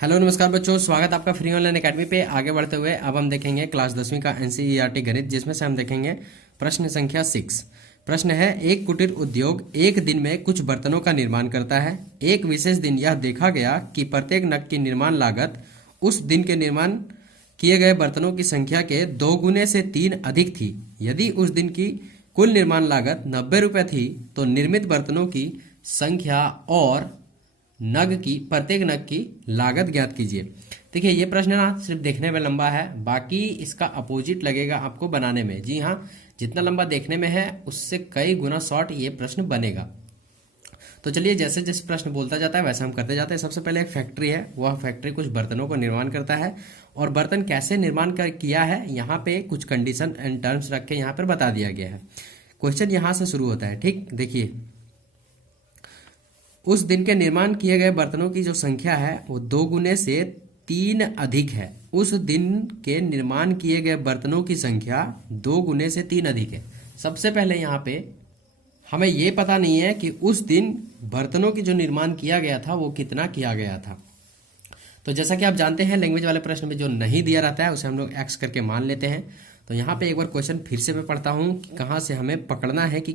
Hello नमस्कार बच्चों, स्वागत आपका फ्री ऑनलाइन एकेडमी पे। आगे बढ़ते हुए अब हम देखेंगे क्लास 10वीं का एनसीईआरटी गणित, जिसमें से हम देखेंगे प्रश्न संख्या 6। प्रश्न है, एक कुटीर उद्योग एक दिन में कुछ बर्तनों का निर्माण करता है। एक विशेष दिन यह देखा गया कि प्रत्येक नग की निर्माण लागत उस दिन के निर्माण किए गए बर्तनों की संख्या के 2 गुने से 3 अधिक थी। यदि उस दिन की कुल निर्माण लागत 90 रुपये थी तो निर्मित बर्तनों की संख्या और प्रत्येक नग की लागत ज्ञात कीजिए। देखिए, ये प्रश्न ना सिर्फ देखने में लंबा है, बाकी इसका अपोजिट लगेगा आपको बनाने में। जी हाँ, जितना लंबा देखने में है उससे कई गुना शॉर्ट ये प्रश्न बनेगा। तो चलिए, जैसे जैसे प्रश्न बोलता जाता है वैसे हम करते जाते हैं। सबसे पहले एक फैक्ट्री है, वह फैक्ट्री कुछ बर्तनों को निर्माण करता है और बर्तन कैसे निर्माण किया है यहाँ पे कुछ कंडीशन एंड टर्म्स रख के यहाँ पर बता दिया गया है। क्वेश्चन यहाँ से शुरू होता है। ठीक, देखिए, उस दिन के निर्माण किए गए बर्तनों की जो संख्या है वो 2 गुने से 3 अधिक है। उस दिन के निर्माण किए गए बर्तनों की संख्या 2 गुने से 3 अधिक है। सबसे पहले यहाँ पे हमें ये पता नहीं है कि उस दिन बर्तनों की जो निर्माण किया गया था वो कितना किया गया था। तो जैसा कि आप जानते हैं, लैंग्वेज वाले प्रश्न में जो नहीं दिया रहता है उसे हम लोग एक्स करके मान लेते हैं। तो यहाँ पे एक बार क्वेश्चन फिर से मैं पढ़ता हूँ कि कहाँ से हमें पकड़ना है कि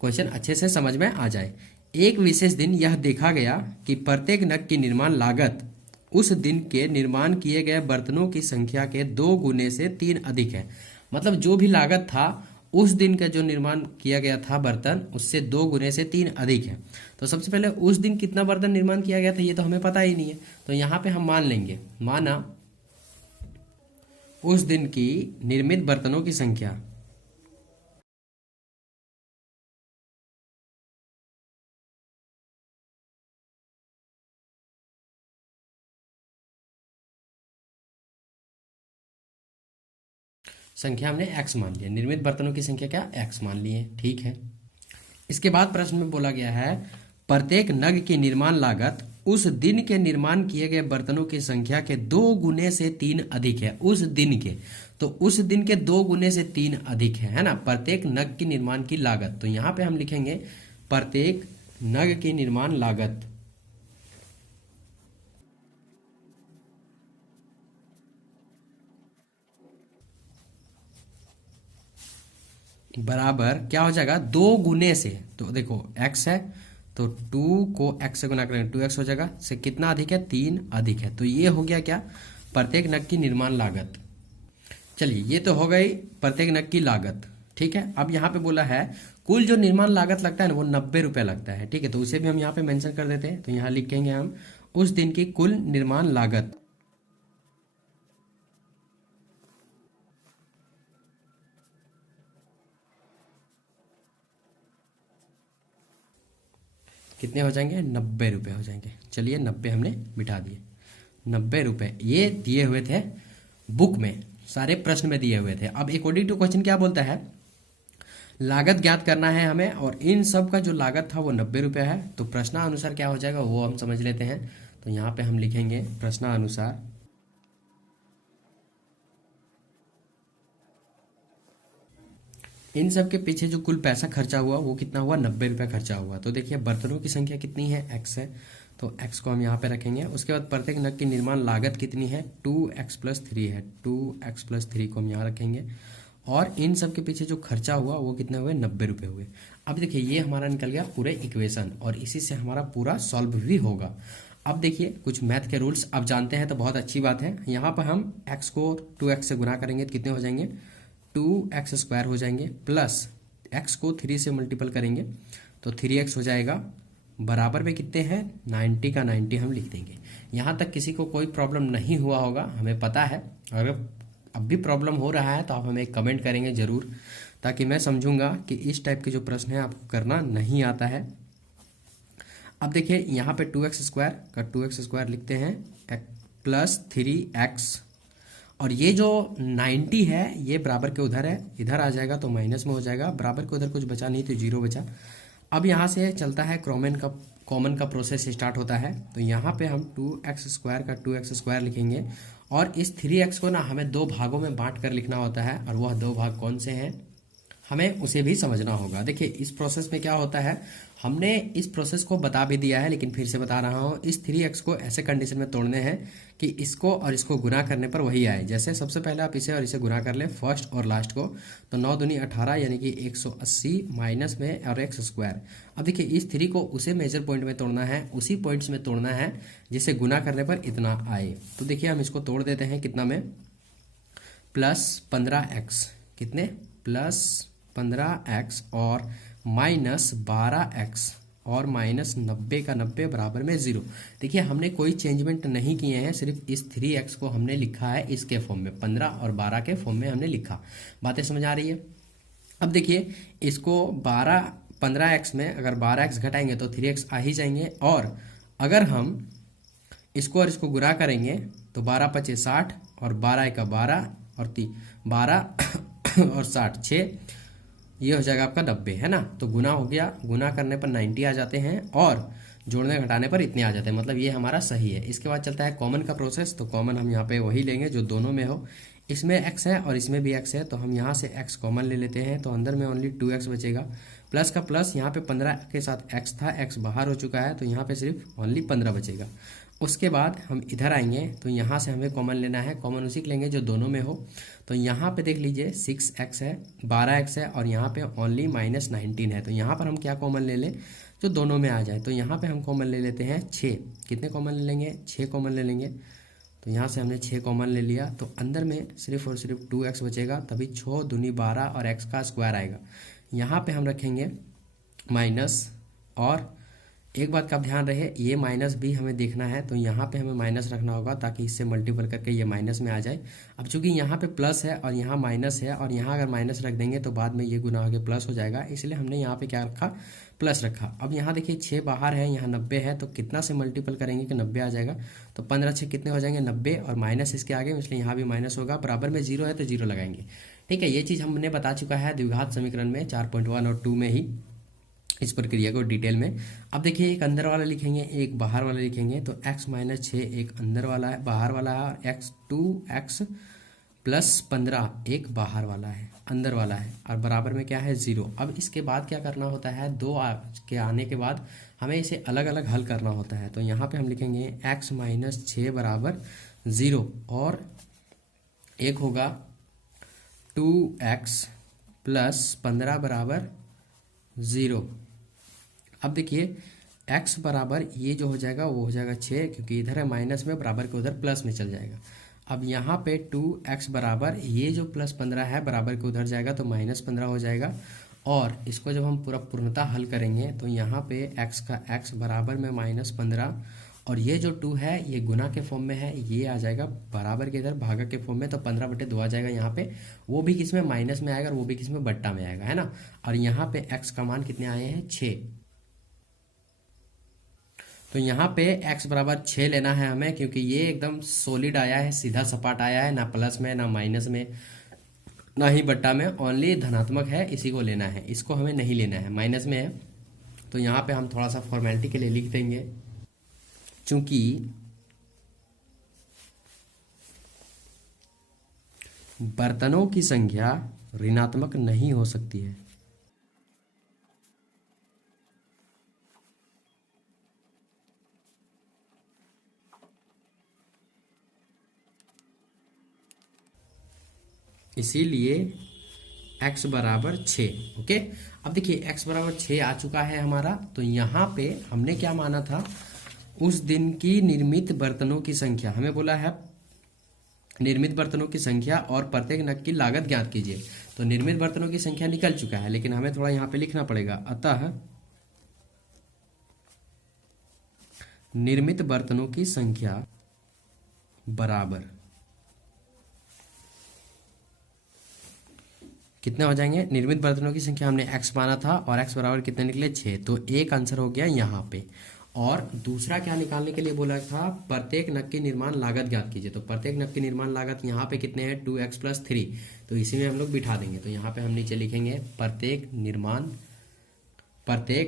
क्वेश्चन अच्छे से समझ में आ जाए। एक विशेष दिन यह देखा गया कि प्रत्येक नग की निर्माण लागत उस दिन के निर्माण किए गए बर्तनों की संख्या के 2 गुने से 3 अधिक है। मतलब जो भी लागत था उस दिन का जो निर्माण किया गया था बर्तन, उससे 2 गुने से 3 अधिक है। तो सबसे पहले उस दिन कितना बर्तन निर्माण किया गया था ये तो हमें पता ही नहीं है। तो यहाँ पे हम मान लेंगे, माना उस दिन की निर्मित बर्तनों की संख्या हमने x मान लिया। निर्मित बर्तनों की संख्या क्या, x मान लिए। ठीक है, इसके बाद प्रश्न में बोला गया है प्रत्येक नग की निर्माण लागत उस दिन के निर्माण किए गए बर्तनों की संख्या के 2 गुने से 3 अधिक है। उस दिन के, तो उस दिन के 2 गुने से 3 अधिक है ना, प्रत्येक नग की निर्माण की लागत। तो यहाँ पे हम लिखेंगे प्रत्येक नग की निर्माण लागत बराबर क्या हो जाएगा, 2 गुने से। तो देखो x है तो 2 को x से गुना करेंगे 2x हो जाएगा, से कितना अधिक है, 3 अधिक है। तो ये हो गया क्या, प्रत्येक नग की निर्माण लागत। चलिए, ये तो हो गई प्रत्येक नग की लागत। ठीक है, अब यहाँ पे बोला है कुल जो निर्माण लागत लगता है ना वो 90 रुपये लगता है। ठीक है, तो उसे भी हम यहाँ पे मेंशन कर देते हैं। तो यहाँ लिखेंगे हम उस दिन की कुल निर्माण लागत कितने हो जाएंगे, 90 रुपये हो जाएंगे। चलिए, 90 हमने बिठा दिए। 90 रुपये ये दिए हुए थे बुक में, सारे प्रश्न में दिए हुए थे। अब अकॉर्डिंग टू क्वेश्चन क्या बोलता है, लागत ज्ञात करना है हमें और इन सब का जो लागत था वो 90 रुपये है। तो प्रश्नानुसार क्या हो जाएगा वो हम समझ लेते हैं। तो यहाँ पे हम लिखेंगे प्रश्नानुसार इन सब के पीछे जो कुल पैसा खर्चा हुआ वो कितना हुआ, 90 रुपये खर्चा हुआ। तो देखिए, बर्तनों की संख्या कितनी है, x है, तो x को हम यहाँ पे रखेंगे। उसके बाद प्रत्येक नग की निर्माण लागत कितनी है, 2x+3 है, 2x+3 को हम यहाँ रखेंगे। और इन सब के पीछे जो खर्चा हुआ वो कितने हुए, 90 रुपये हुए। अब देखिए, ये हमारा निकल गया पूरे इक्वेशन और इसी से हमारा पूरा सॉल्व भी होगा। अब देखिए, कुछ मैथ के रूल्स अब जानते हैं तो बहुत अच्छी बात है। यहाँ पर हम x को 2x से गुना करेंगे तो कितने हो जाएंगे, 2x² हो जाएंगे, प्लस x को 3 से मल्टीपल करेंगे तो 3x हो जाएगा। बराबर में कितने हैं, 90 का 90 हम लिख देंगे। यहाँ तक किसी को कोई प्रॉब्लम नहीं हुआ होगा, हमें पता है। अगर अब भी प्रॉब्लम हो रहा है तो आप हमें कमेंट करेंगे ज़रूर, ताकि मैं समझूंगा कि इस टाइप के जो प्रश्न है आपको करना नहीं आता है। अब देखिए, यहाँ पे 2x² का 2x² लिखते हैं, प्लस 3x, और ये जो 90 है ये बराबर के उधर है, इधर आ जाएगा तो माइनस में हो जाएगा। बराबर के उधर कुछ बचा नहीं तो 0 बचा। अब यहाँ से चलता है कॉमन का प्रोसेस स्टार्ट होता है। तो यहाँ पे हम 2x² का 2x² लिखेंगे और इस 3x को ना हमें 2 भागों में बांट कर लिखना होता है। और वह 2 भाग कौन से हैं, हमें उसे भी समझना होगा। देखिए इस प्रोसेस में क्या होता है, हमने इस प्रोसेस को बता भी दिया है लेकिन फिर से बता रहा हूँ। इस 3x को ऐसे कंडीशन में तोड़ने हैं कि इसको और इसको गुना करने पर वही आए। जैसे सबसे पहले आप इसे और इसे गुना कर ले फर्स्ट और लास्ट को, तो 9 दूनी 18 यानी कि 180 माइनस में और एक्स स्क्वायर। अब देखिए इस 3 को उसे मेजर पॉइंट में तोड़ना है, उसी पॉइंट्स में तोड़ना है जिसे गुना करने पर इतना आए। तो देखिए हम इसको तोड़ देते हैं कितना में, +15x, कितने +15x और -12x और -90 का 90 बराबर में 0। देखिए हमने कोई चेंजमेंट नहीं किए हैं, सिर्फ इस 3x को हमने लिखा है इसके फॉर्म में, 15 और 12 के फॉर्म में हमने लिखा। बातें समझ आ रही है। अब देखिए इसको 15x में अगर 12x घटाएंगे तो 3x आ ही जाएंगे, और अगर हम इसको और इसको गुणा करेंगे तो 12 × 5 = 60 और 12 × 12 और 12 और 60 6, ये हो जाएगा आपका 90, है ना। तो गुना हो गया, गुना करने पर 90 आ जाते हैं और जोड़ने घटाने पर इतने आ जाते हैं, मतलब ये हमारा सही है। इसके बाद चलता है कॉमन का प्रोसेस। तो कॉमन हम यहाँ पे वही लेंगे जो दोनों में हो, इसमें x है और इसमें भी x है, तो हम यहाँ से x कॉमन ले लेते हैं, तो अंदर में ओनली 2x बचेगा। प्लस का प्लस, यहाँ पे 15 के साथ x था, x बाहर हो चुका है, तो यहाँ पे सिर्फ ओनली 15 बचेगा। उसके बाद हम इधर आएंगे तो यहाँ से हमें कॉमन लेना है, कॉमन उसी को लेंगे जो दोनों में हो। तो यहाँ पे देख लीजिए 6x है, 12x है और यहाँ पे ओनली -19 है, तो यहाँ पर हम क्या कॉमन ले लें जो दोनों में आ जाए। तो यहाँ पे हम कॉमन ले लेते हैं 6, कितने कॉमन ले लेंगे 6 कॉमन ले लेंगे। तो यहाँ से हमने 6 कॉमन ले लिया, तो अंदर में सिर्फ और सिर्फ 2x बचेगा, तभी 6 दूनी 12 और x का स्क्वायर आएगा। यहाँ पे हम रखेंगे माइनस, और एक बात का ध्यान रहे ये माइनस भी हमें देखना है, तो यहाँ पे हमें माइनस रखना होगा ताकि इससे मल्टीपल करके ये माइनस में आ जाए। अब चूंकि यहाँ पे प्लस है और यहाँ माइनस है, और यहाँ अगर माइनस रख देंगे तो बाद में ये गुना होकर प्लस हो जाएगा, इसलिए हमने यहाँ पे क्या रखा, प्लस रखा। अब यहाँ देखिए 6 बाहर है, यहाँ 90 है, तो कितना से मल्टीपल करेंगे कि 90 आ जाएगा। तो 15 6 कितने हो जाएंगे 90, और माइनस इसके आगे, इसलिए यहाँ भी माइनस होगा। बराबर में 0 है तो 0 लगाएंगे। ठीक है, ये चीज़ हमने बता चुका है द्विघात समीकरण में 4.1 और 2 में ही, इस प्रक्रिया को डिटेल में। अब देखिए एक अंदर वाला लिखेंगे, एक बाहर वाला लिखेंगे, तो x - 6 एक अंदर वाला है, बाहर वाला है, और 2x + 15 एक बाहर वाला है, अंदर वाला है, और बराबर में क्या है 0। अब इसके बाद क्या करना होता है, 2 के आने के बाद हमें इसे अलग अलग हल करना होता है। तो यहाँ पे हम लिखेंगे x - 6 बराबर 0, और एक होगा 2x + 15 बराबर 0। अब देखिए x बराबर ये जो हो जाएगा वो हो जाएगा 6, क्योंकि इधर है माइनस में, बराबर के उधर प्लस में चल जाएगा। अब यहाँ पे 2x बराबर ये जो +15 है बराबर के उधर जाएगा तो -15 हो जाएगा। और इसको जब हम पूरा पूर्णतः हल करेंगे तो यहाँ पे x का x बराबर में -15, और ये जो 2 है ये गुना के फॉर्म में है, ये आ जाएगा बराबर के इधर भागा के फॉर्म में, तो 15/2 आ जाएगा यहाँ पे, वो भी किस में माइनस में आएगा और वो भी किस में बट्टा में आएगा, है ना। और यहाँ पे x का मान कितने आए हैं 6, तो यहाँ पे x बराबर 6 लेना है हमें, क्योंकि ये एकदम सॉलिड आया है, सीधा सपाट आया है, ना प्लस में ना माइनस में ना ही बट्टा में, ओनली धनात्मक है, इसी को लेना है, इसको हमें नहीं लेना है, माइनस में है। तो यहाँ पे हम थोड़ा सा फॉर्मेलिटी के लिए लिख देंगे, चूंकि बर्तनों की संख्या ऋणात्मक नहीं हो सकती है। इसीलिए x बराबर 6। ओके, अब देखिए x बराबर 6 आ चुका है हमारा, तो यहाँ पे हमने क्या माना था, उस दिन की निर्मित बर्तनों की संख्या, हमें बोला है निर्मित बर्तनों की संख्या और प्रत्येक नग की लागत ज्ञात कीजिए। तो निर्मित बर्तनों की संख्या निकल चुका है, लेकिन हमें थोड़ा यहाँ पे लिखना पड़ेगा, अतः निर्मित बर्तनों की संख्या बराबर कितने हो जाएंगे, निर्मित बर्तनों की संख्या हमने x माना था और x बराबर कितने निकले 6, तो एक आंसर हो गया यहाँ पे। और दूसरा क्या निकालने के लिए बोला था, प्रत्येक नग की निर्माण लागत ज्ञात कीजिए। तो प्रत्येक नग की निर्माण लागत यहाँ पे कितने हैं 2x + 3, तो इसी में हम लोग बिठा देंगे। तो यहाँ पे हम नीचे लिखेंगे प्रत्येक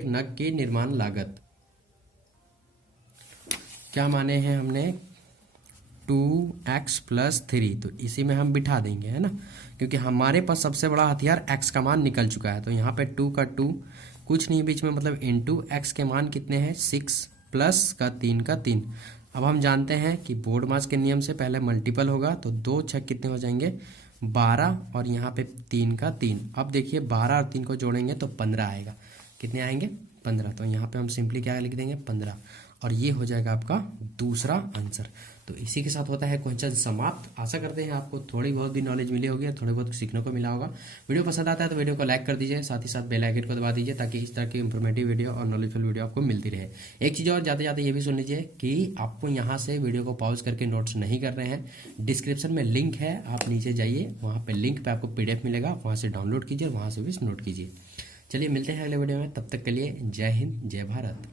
नग की निर्माण लागत क्या माने हैं हमने 2x+3, तो इसी में हम बिठा देंगे, है ना, क्योंकि हमारे पास सबसे बड़ा हथियार x का मान निकल चुका है। तो यहाँ पे 2 का 2 कुछ नहीं बीच में, मतलब इनटू x के मान कितने हैं 6 प्लस का 3 का 3। अब हम जानते हैं कि बोर्ड मास के नियम से पहले मल्टीपल होगा, तो 2 छक कितने हो जाएंगे 12, और यहाँ पे 3 का 3। अब देखिए 12 और 3 को जोड़ेंगे तो 15 आएगा। कितने आएंगे 15। तो यहाँ पे हम सिंपली क्या लिख देंगे 15, और ये हो जाएगा आपका दूसरा आंसर। तो इसी के साथ होता है क्वेश्चन समाप्त। आशा करते हैं आपको थोड़ी बहुत भी नॉलेज मिली होगी, थोड़ी बहुत सीखने को मिला होगा। वीडियो पसंद आता है तो वीडियो को लाइक कर दीजिए, साथ ही साथ बेल आइकन को दबा दीजिए, ताकि इस तरह की इंफॉर्मेटिव वीडियो और नॉलेजफुल वीडियो आपको मिलती रहे। एक चीज़ और जाते जाते ये भी सुन लीजिए कि आपको यहाँ से वीडियो को पॉज करके नोट्स नहीं कर रहे हैं, डिस्क्रिप्शन में लिंक है, आप नीचे जाइए, वहाँ पर लिंक पर आपको PDF मिलेगा, वहाँ से डाउनलोड कीजिए, वहाँ से भी नोट कीजिए। चलिए मिलते हैं अगले वीडियो में, तब तक के लिए जय हिंद जय भारत।